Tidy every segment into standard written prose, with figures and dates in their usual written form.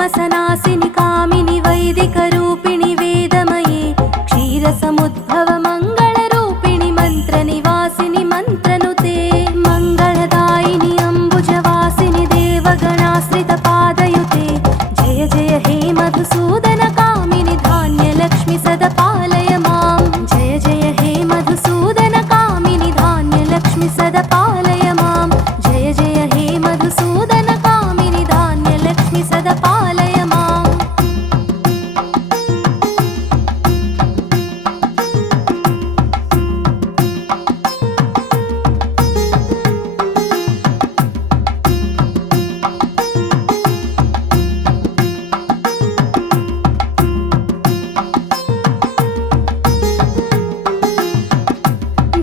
कल्मषनाशिनि कामिनि वैदिकरूपिणि वेदमये क्षीरसमुद्भव मङ्गलरूपिणि मन्त्रनिवासिनि मन्त्रनुते मङ्गलदायिनि अम्बुजवासिनि देवगणाश्रितपादयुते जय जय हे मधुसूदन कामिनि धान्यलक्ष्मि सदपालय मां जय जय हे मधुसूदन कामिनि धान्यलक्ष्मि सदपालय मां जय जय हे मधुसूदन कामिनि धान्यलक्ष्मि सदपालय मां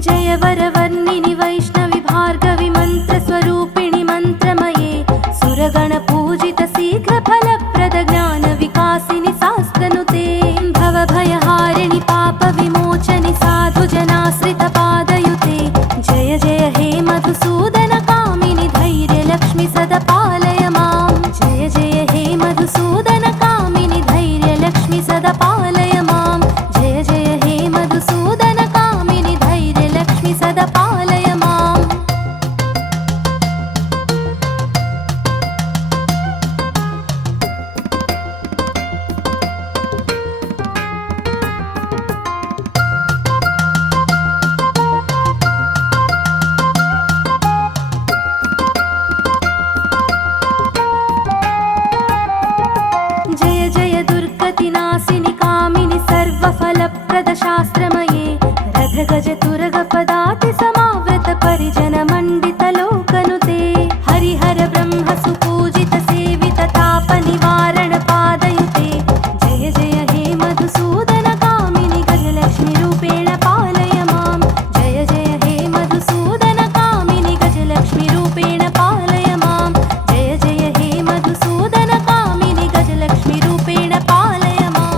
जय वरवर्णिनि वैष्णवि भार्गवि मन्त्रस्वरूपिणि मन्त्रमये सुरगणपूजित शीघ्रफलप्रद ज्ञानविकासिनि शास्त्रनुते भवभयहारिणि पापविमोचनि साधुजनाश्रितपादयुते जय जय हे मधुसूदन कामिनि धैर्यलक्ष्मि सदपालय मां जय जय हे मधुसूदन कामिनि धैर्यलक्ष्मि सदपालय मां जय जय हे मधुसूदन कामिनि धैर्यलक्ष्मि सदपालय मां जय जय दुर्गतिनाशिनि कामिनि सर्वफलप्रद शास्त्रमये रथगज तुरगपदाति समावृत परिजन मण्डित लोकनुते हरिहर ब्रह्म सुपूजित सेवित ताप निवारण पादयुते जय जय हे मधुसूदन कामिनि गजलक्ष्मि रूपेण पालय मां जय जय हे मधुसूदन कामिनि गजलक्ष्मि रूपेण पालय मां जय जय हे मधुसूदन कामिनि गजलक्ष्मि रूपेण पालय मां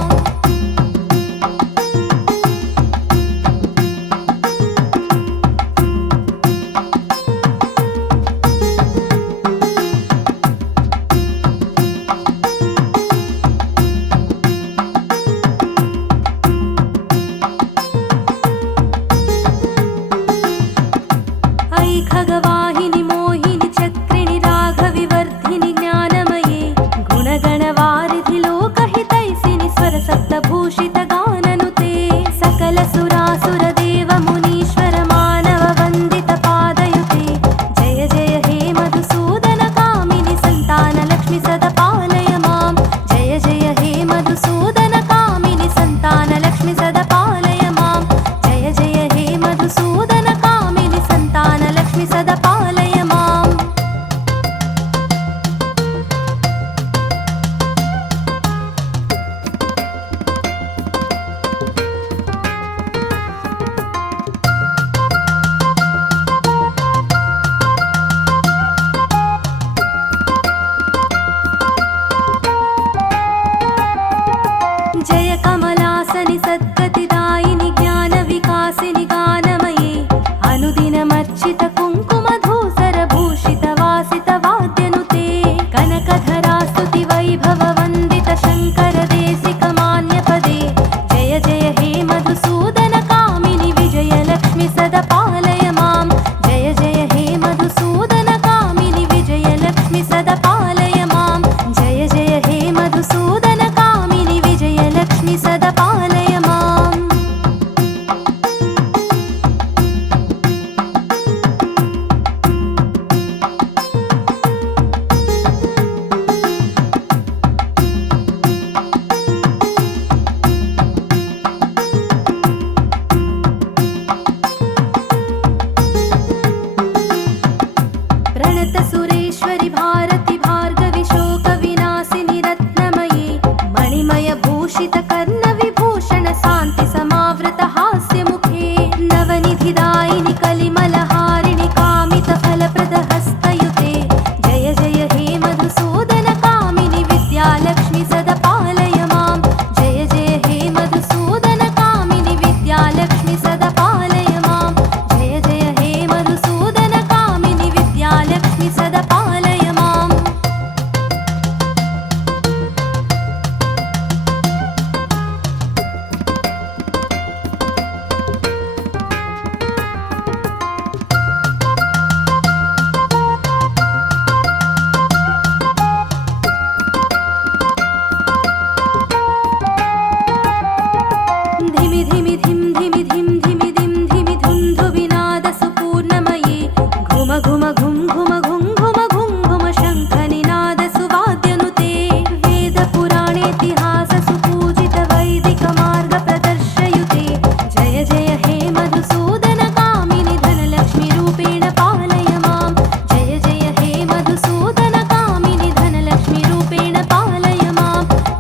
पालय मां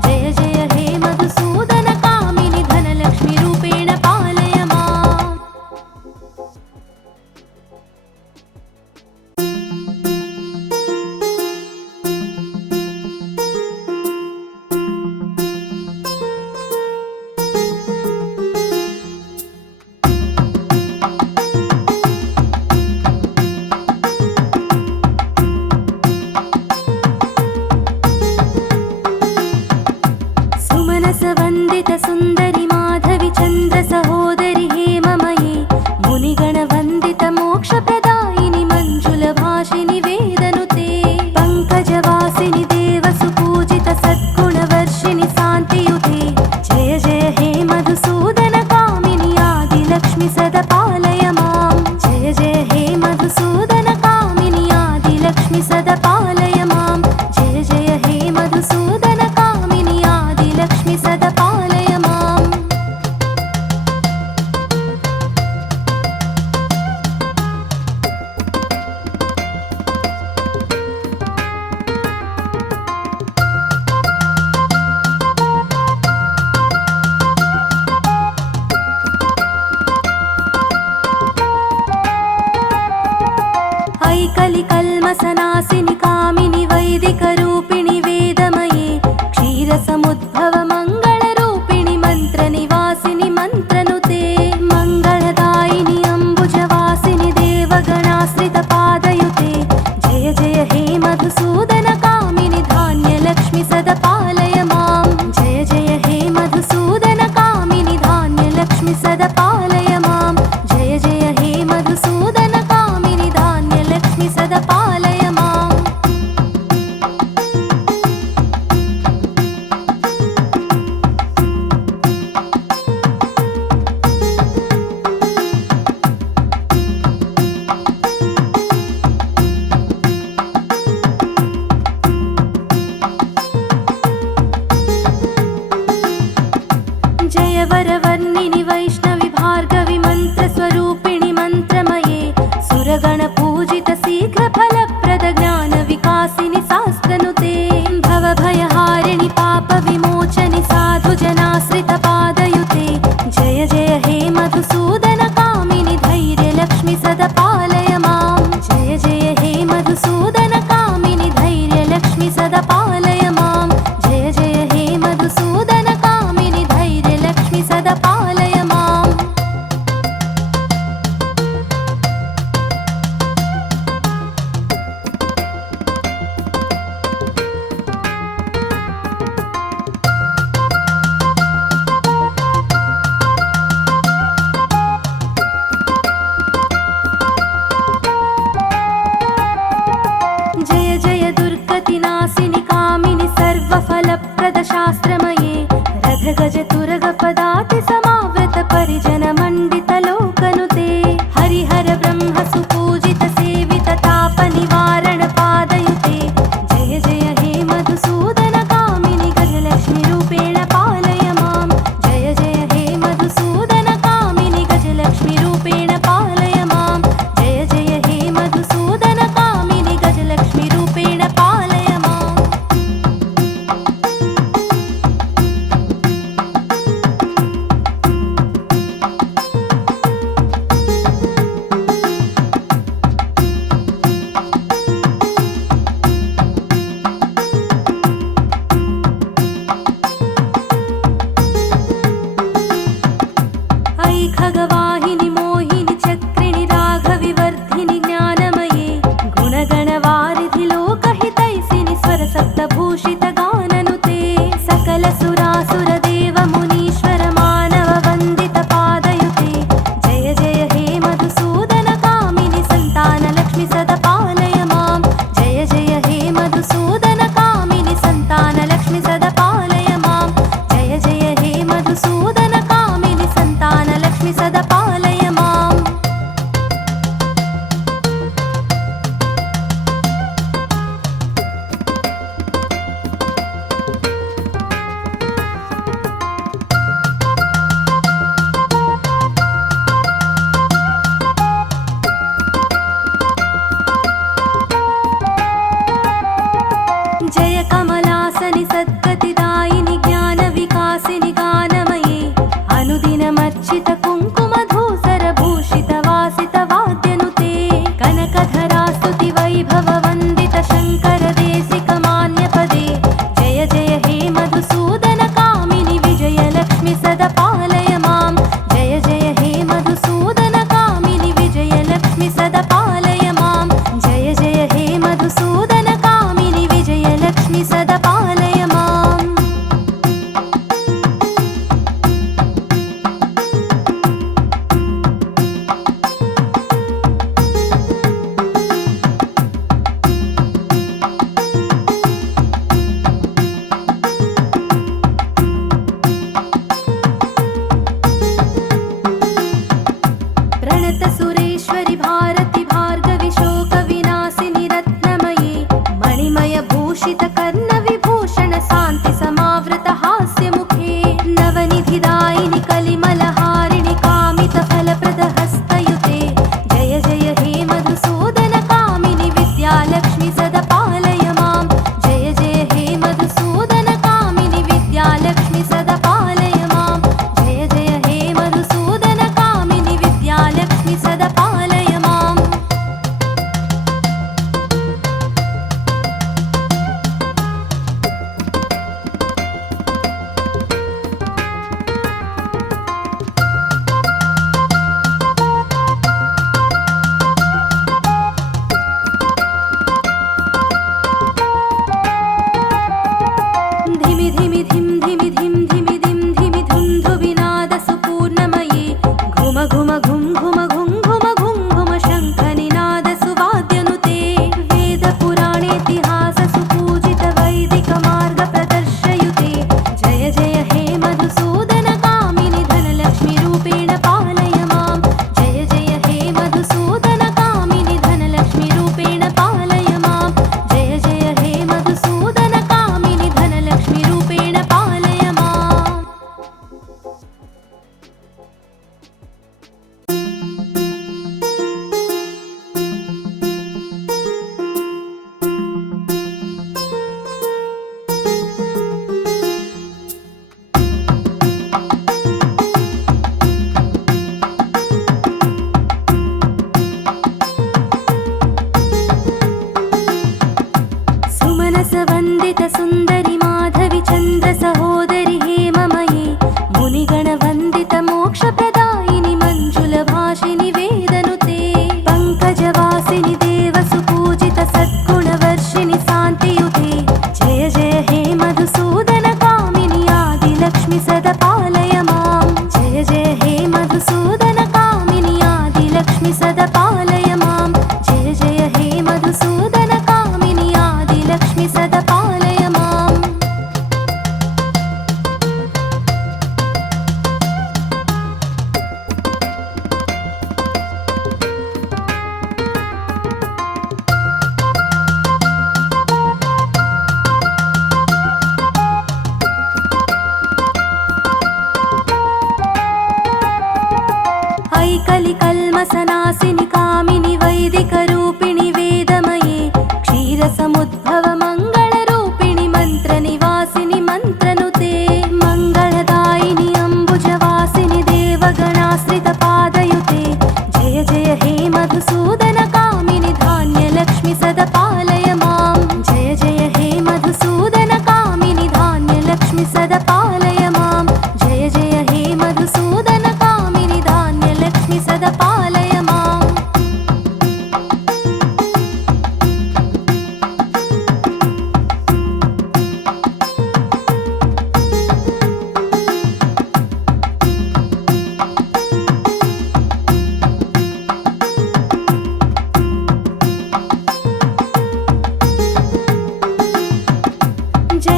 जय जय हे मधुसूदन कामिनि धनलक्ष्मी रूपेण पालय माम् सुमनसवन्दित सुन्दरि माधवि चन्द्र सहोदरि हेममयि मुनिगणवन्दित मोक्षप्रदायिनि मञ्जुलभाषिनि वेदनुते पङ्कजवासिनि देवसुपूजित सद्गुणवर्षिणि शान्तियुते जय जय हे मधुसूदन कामिनि आदिलक्ष्मि सदा पालय मां जय जय हे मधुसूदन कामिनि आदिलक्ष्मि सदा पालय मां जय जय हे मधुसूदन कामिनि आदिलक्ष्मि सदा पालय माम् ऐकलिकल्मषनाशिनि कामिनि वैदिकरूपिणि वेदमये क्षीरसमुद्भव मङ्गलरूपिणि मन्त्रनिवासिनि मन्त्रनुते मङ्गलदायिनि अम्बुजवासिनि देवगणाश्रितपादयुते जय जय हे मधुसूदन कामिनि धान्यलक्ष्मि सदा पालय मां जय जय हे मधुसूदन कामिनि धान्यलक्ष्मि सदा पालय मां जय जय हे मधुसूदन कामिनि धान्यलक्ष्मि सदा पालय माम् जय वरवर्णिनि वैष्णवि भार्गवि मन्त्रस्वरूपिणि मन्त्रमये सुरगणपूजित शीघ्रफलप्रद ज्ञानविकासिनि शास्त्रनुते भवभयहारिणि पापविमोचनि साधुजनाश्रितपादयुते जय जय हे मधुसूदन कामिनि धैर्यलक्ष्मि सदा पालय मां जय जय हे मधुसूदन कामिनि धैर्यलक्ष्मि सदा पालय मां जय जय हे मधुसूदन कामिनि धैर्यलक्ष्मि सदा पालय माम् जय जय दुर्गतिनाशिनि कामिनि सर्वफलप्रद शास्त्रमये रथगजतुरगपदाति समावृत परिजन मण्डित लोकनुते हरिहर ब्रह्म सुपूजित सेवित ताप निवारण पादयुते जय जय हे मधुसूदन कामिनि गजलक्ष्मि रूपेण पालय मां जय जय हे मधुसूदन कामिनि गजलक्ष्मि रूपेण पालय मां जय जय हे मधुसूदन कामिनि गजलक्ष्मि रूपेण पालय माम् खगवाहिनि मोहिनि चक्रिणि राघविवर्धिनि ज्ञानमये गुणगणवारिधि लोकहितैषिनि स्वरसप्तभूषित गाननुते सकल सुरासुर देव मुनीश्वर मानव वन्दित पादयुते जय जय हे मधुसूदन कामिनि सन्तानलक्ष्मि सदा पालय मां जय जय हे मधुसूदन कामिनि सन्तानलक्ष्मि सदा पालय मां जय जय हे मधुसूदन कामिनि सन्तानलक्ष्मि सदा पालय माम्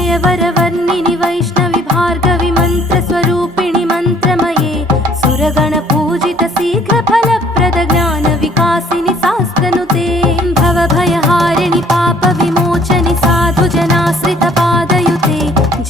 जय वरवर्णिनि वैष्णवि भार्गवि मन्त्रस्वरूपिणि मन्त्रमये सुरगणपूजित शीघ्रफलप्रद ज्ञानविकासिनि शास्त्रनुते भवभयहारिणि पापविमोचनि साधुजनाश्रितपादयुते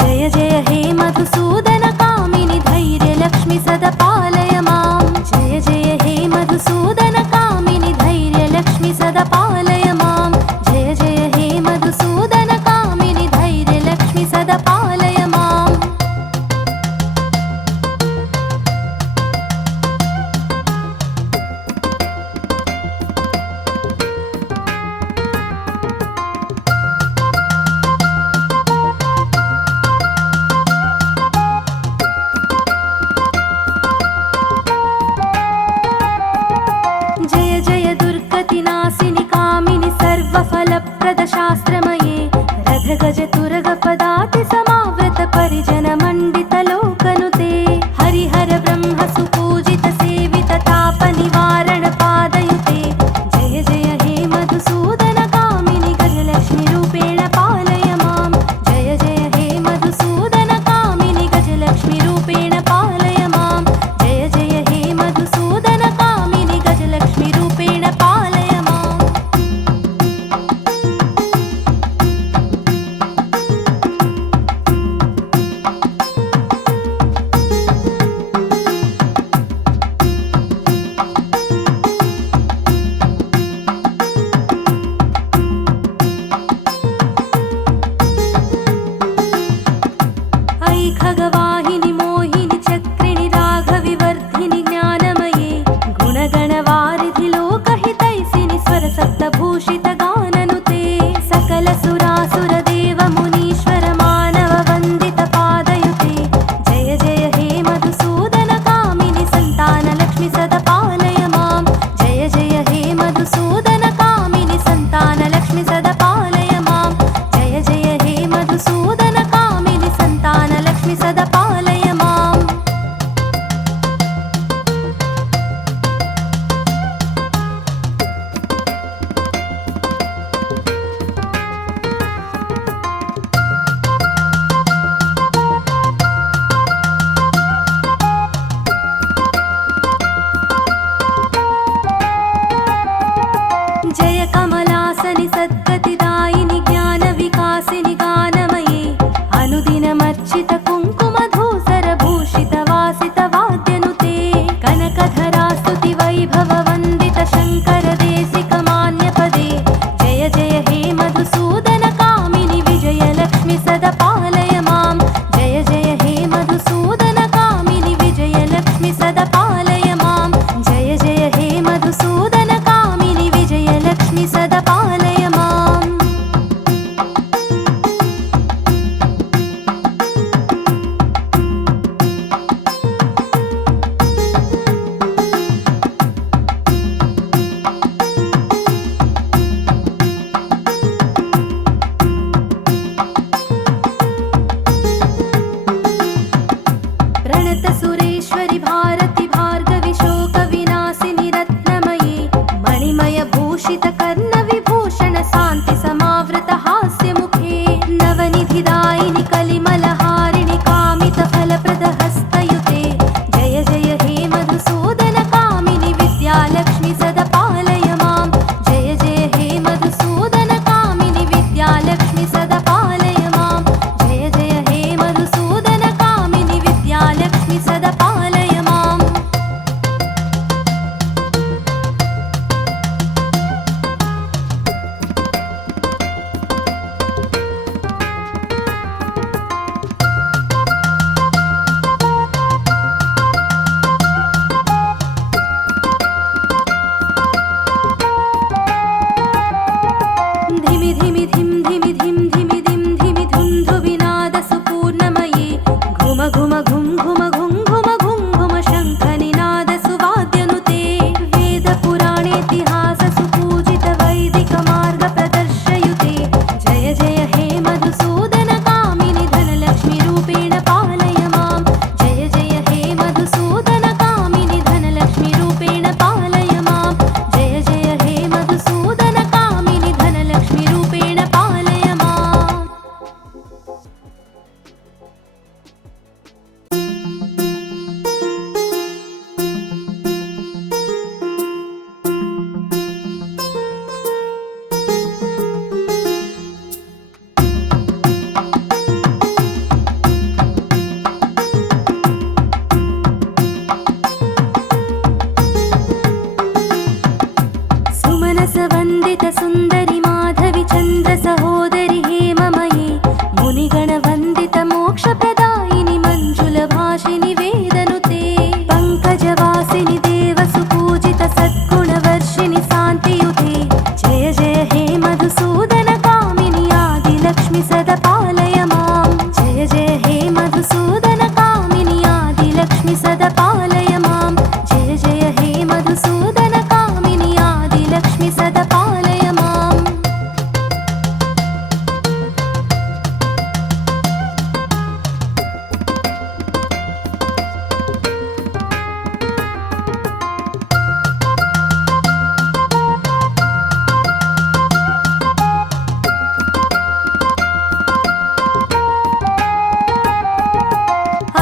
जय जय हे मधुसूदनकामिनि धैर्यलक्ष्मि सदा पालय मां जय जय हे मधुसूदनकामिनि धैर्यलक्ष्मि सदा पालय मां जय जय हे मधुसूदनकामिनि धैर्यलक्ष्मि सदा पालय माम् जय जय दुर्गतिनाशिनि कामिनि सर्वफलप्रद शास्त्रमये रथगज तुरगपदाति समावृत परिजन मण्डित लोकनुते हरिहर ब्रह्म सुपूजित सेवित ताप निवारण पादयुते जय जय हे मधुसूदनकामिनि गजलक्ष्मि रूपेण पालय मां जय जय हे मधुसूदनकामिनि गजलक्ष्मि रूपेण पालय मां जय जय हे मधुसूदनकामिनि गजलक्ष्मि रूपेण पालय माम् ऐ खगवाहिनि मोहिनि चक्रिणि राघविवर्धिनि ज्ञानमये गुणगणवारिधि लोकहितैषिणि स्वरसप्तभूषित गाननुते सकल सुरासुर देव मुनीश्वर मानव वन्दित पादयुते जय जय हे मधुसूदनकामिनि सन्तानलक्ष्मि सदा पालय मां जय जय हे मधुसूदनकामिनि सन्तानलक्ष्मि सदा पालय मां जय जय हे मधुसूदनकामिनि सन्तानलक्ष्मि सदा पालय माम् जय कमलासनि सद्गतिदायिनि ज्ञानविकासिनि गानमये अनुदिनमर्चित कुङ्कुमधूसर भूषित वासित वाद्यनुते कनकधरा स्तुति वैभव वन्दित शङ्कर देशिक मान्यपदे जय जय हे मधुसूदनकामिनि विजयलक्ष्मि सदा पालय मां जय जय हे मधुसूदनकामिनि विजयलक्ष्मि सदा पालय मां जय जय हे मधुसूदनकामिनि विजयलक्ष्मि सदा पालय माम्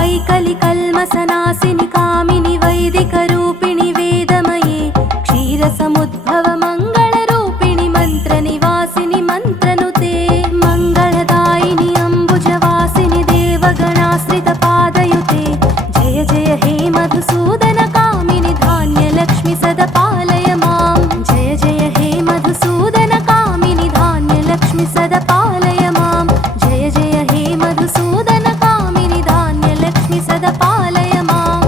वैकलि कल्मषनाशिनि कामिनि वैदिकरूपिणि वेदमये क्षीरसमुद्भव मङ्गलरूपिणि मन्त्रनिवासिनि मन्त्रनुते मङ्गलदायिनि अम्बुजवासिनि देवगणाश्रितपादयुते जय जय हे मधुसूदन कामिनि धान्यलक्ष्मि सदा पालय मां जय जय हे मधुसूदन कामिनि धान्यलक्ष्मि सदा पालय मां जय जय हे मधुसूदन कामिनि धान्यलक्ष्मि सदा पालय माम्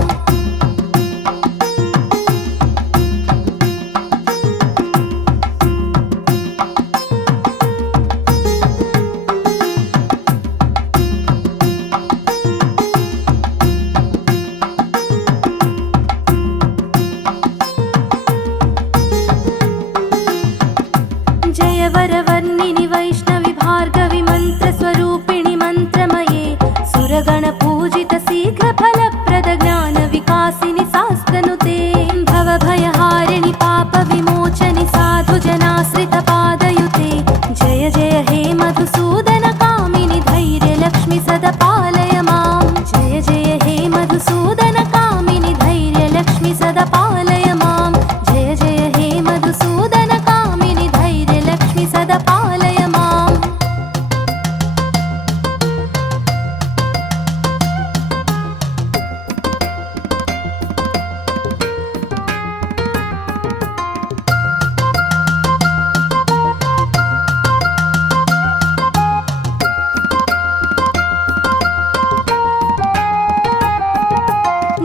जय वरवर्णिनि वैष्णवि भार्गवि मन्त्रस्वरूपिणि मन्त्रमये सुरगणपूजित शीघ्रफलप्रद ज्ञानविकासिनि शास्त्रनुते भवभयहारिणि पापविमोचनि साधुजनाश्रितपादयुते जय जय हे मधुसूदन कामिनि धैर्यलक्ष्मि सदा पालय मां जय जय हे मधुसूदन कामिनि धैर्यलक्ष्मि सदा पालय मां जय जय हे मधुसूदन कामिनि धैर्यलक्ष्मि सदा पालय माम्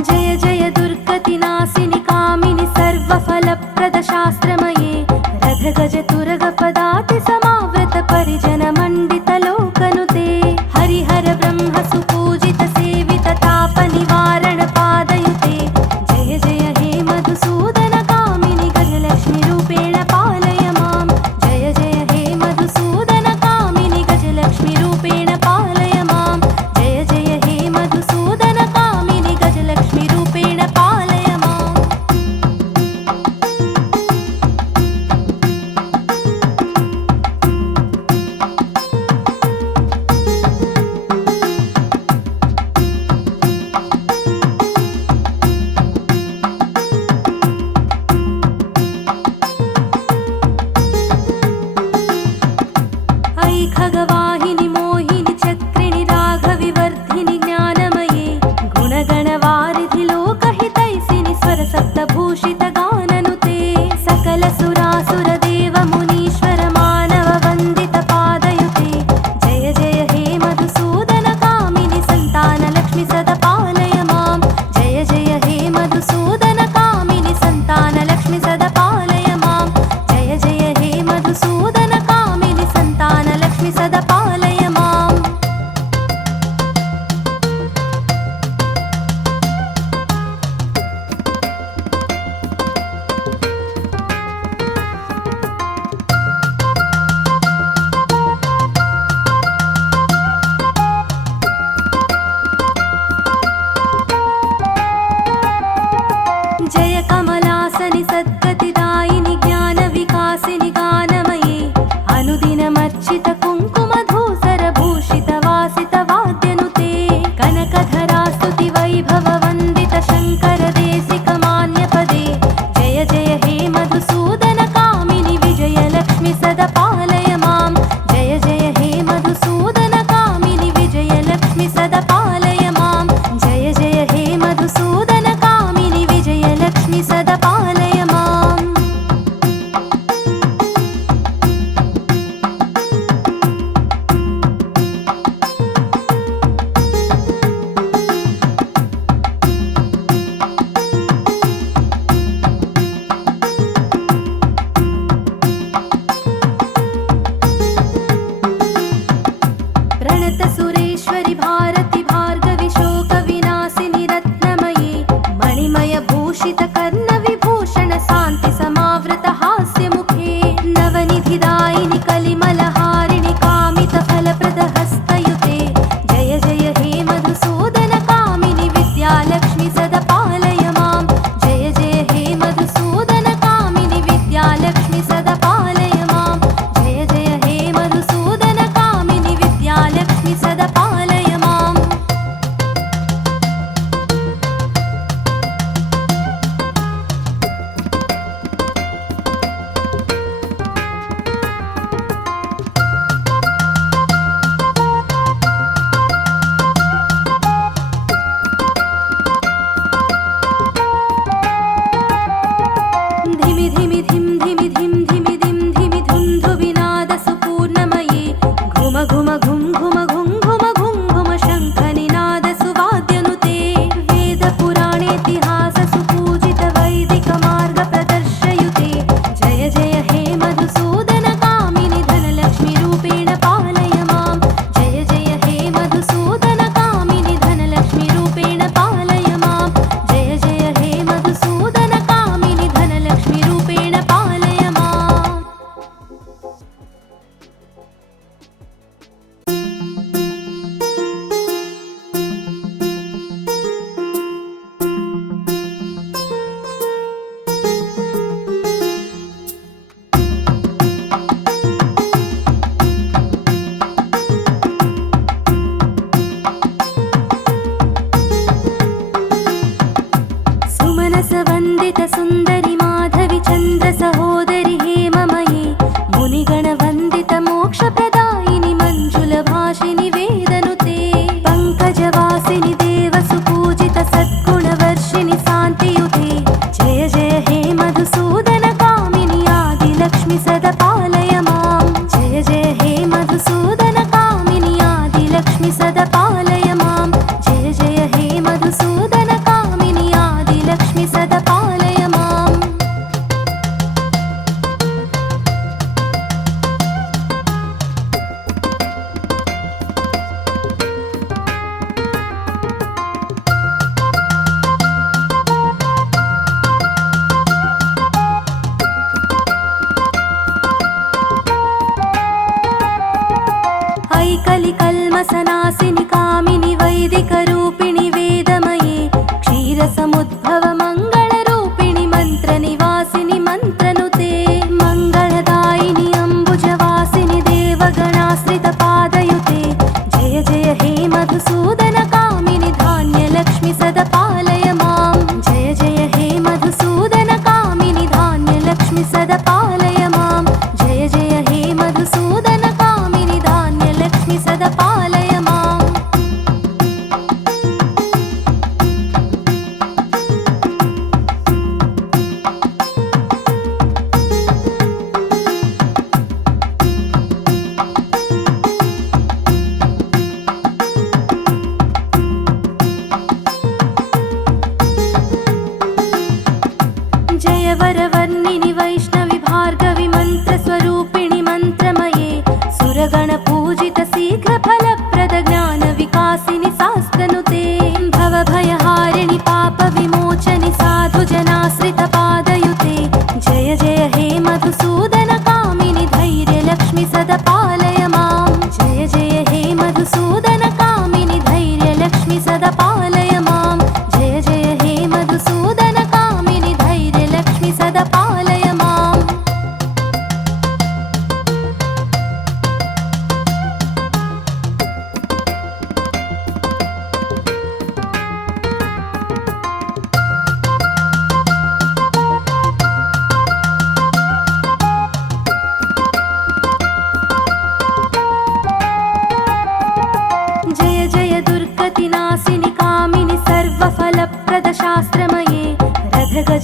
जय जय दुर्गतिनाशिनि कामिनि सर्वफलप्रद शास्त्रमये रथगज तुरगपदाति समावृत परिजन मण्डित लोकनुते हरिहर ब्रह्म सुपूजित सेवित ताप निवारण पादयुते जय जय हे मधुसूदन कामिनि गजलक्ष्मि रूपेण पालय मां जय जय हे मधुसूदन कामिनि गजलक्ष्मि रूपेण पालय मां जय जय हे मधुसूदन कामिनि गजलक्ष्मि रूपेण पालय माम्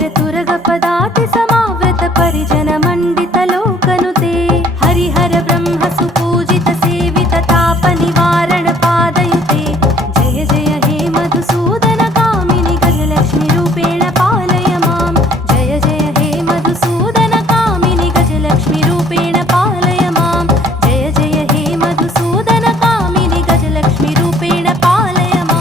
चतुरगपदाति समावृत परिजन मण्डित लोकनुते हरिहर ब्रह्म सुपूजित सेवित ताप निवारण पादयुते जय जय हे मधुसूदन कामिनि गजलक्ष्मी रूपेण पालय मां जय जय हे मधुसूदन कामिनि गजलक्ष्मी रूपेण पालय मां जय जय हे मधुसूदन कामिनि गजलक्ष्मी रूपेण पालय मां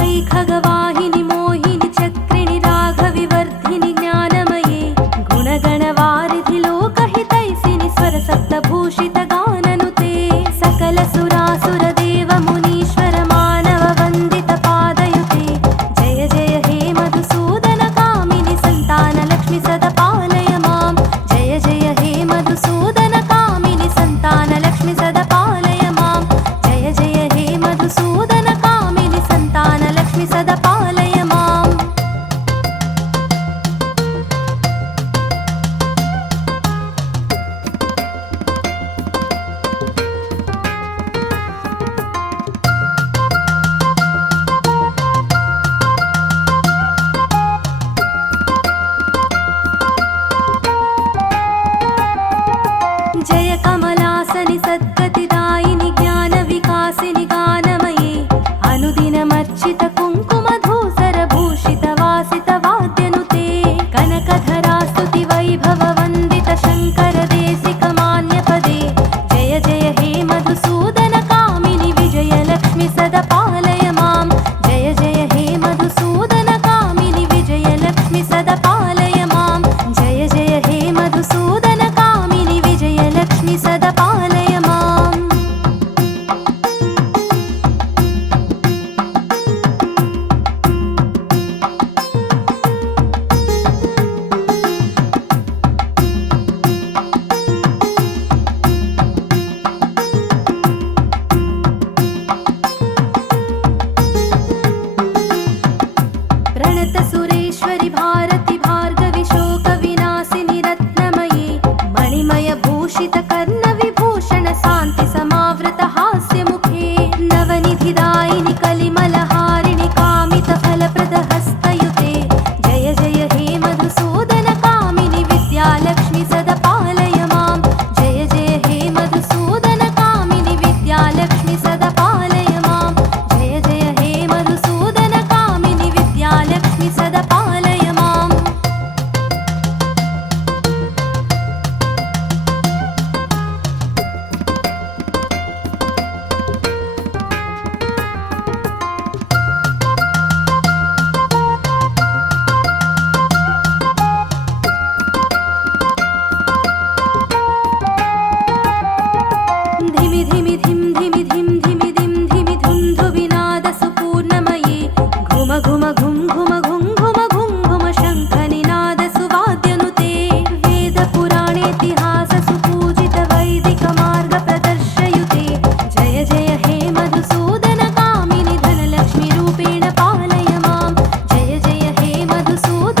ऐ खगवाहिनि मोहिनि चक्रिणि राघविवर्धिनि ज्ञानमये गुणगणवारिधि लोकहितैसिनि स्वरसप्तभूषित गाननुते सकल सुरासुर देव मुनीश्वर मानव वन्दित पादयुते जय जय हे मधुसूदन कामिनि सन्तान लक्ष्मी सदा पालय मां जय जय हे मधुसूदन कामिनि सन्तान लक्ष्मी सदा पालय मां जय जय हे मधुसूदन कामिनि सन्तान लक्ष्मी सदा पालय माम् जय कमलासनि सद्गतिदायिनि ज्ञानविकासिनि गानमये अनुदिनमर्चित कुङ्कुमधूसर भूषित वासित वाद्यनुते कनकधरा स्तुति वैभव वन्दित शङ्कर देशिक मान्यपदे जय जय हे मधुसूदन कामिनि विजयलक्ष्मी सदा पालय मां जय जय हे मधुसूदन कामिनि विजयलक्ष्मी सदा पालय मां जय जय हे मधुसूदन कामिनि विजयलक्ष्मी सदा पालय माम् प्रणत सुरेश्वरि भारति भार्गवि शोक विनाशिनि रत्नमये मणिमय भूषित कर्ण विभूषण शान्ति समावृत हास्य मुखे नवनिधिदायिनि कलिमलहारिणि कामित फलप्रद हस्तयुते जय जय हे मधुसूदन कामिनि विद्यालक्ष्मी सदा पालय मां जय जय हे मधुसूदन कामिनि विद्यालक्ष्मी सदा पालय मां जय जय हे मधुसूदन कामिनि विद्यालक्ष्मी सदा पालय माम् धिमि धिमि धिम धिमि धिम धिमि धिम धिमि धुन्धुविनाद सुपूर्णमये घुम घुम घुम घुम घुम घुम घुम घुम शङ्खनिनाद सुवाद्यनुते वेद पुराणेतिहास सुपूजित वैदिक मार्ग प्रदर्शयुते जय जय हे मधुसूदन कामिनि धनलक्ष्मी रूपेण पालय मां जय जय हे मधुसूदन